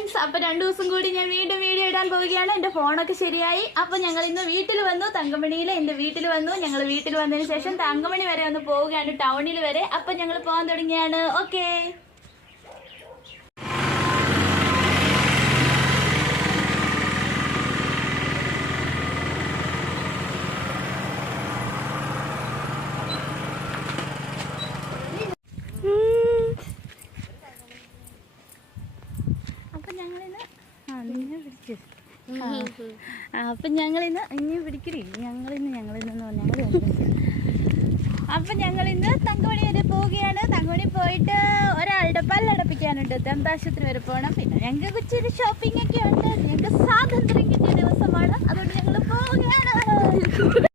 Friends, അപ്പൊ 2 ദിവസം കൂടി ഞാൻ വീണ്ടും വീഡിയോ ഇടാൻ പോവുകയാണ്. എന്റെ ഫോണൊക്കെ ശരിയായി. അപ്പൊ ഞങ്ങൾ ഇന്ന് വീട്ടിൽ വന്നു, തങ്കമണിയിലെ എന്റെ വീട്ടിൽ വന്നു. ഞങ്ങൾ വീട്ടിൽ വന്നതിന് ശേഷം തങ്കമണി വരെ ഒന്ന് പോവുകയാണ്, ടൗണിൽ വരെ. അപ്പൊ ഞങ്ങൾ പോകാൻ തുടങ്ങിയാണ്. ഓക്കേ. അപ്പൊ ഞങ്ങളിന്ന് തങ്കമണി വരെ പോവുകയാണ്. തങ്കമണി പോയിട്ട് ഒരാളുടെ പല്ലടപ്പിക്കാനുണ്ട്, ദന്താശുപത്രി വരെ പോകണം. പിന്നെ ഞങ്ങൾക്ക് ഇച്ചിരി ഷോപ്പിംഗ് ഒക്കെ ഉണ്ട്. ഞങ്ങൾക്ക് സ്വാതന്ത്ര്യം കിട്ടിയ ദിവസമാണ്, അതുകൊണ്ട് ഞങ്ങൾ പോവുകയാണ്.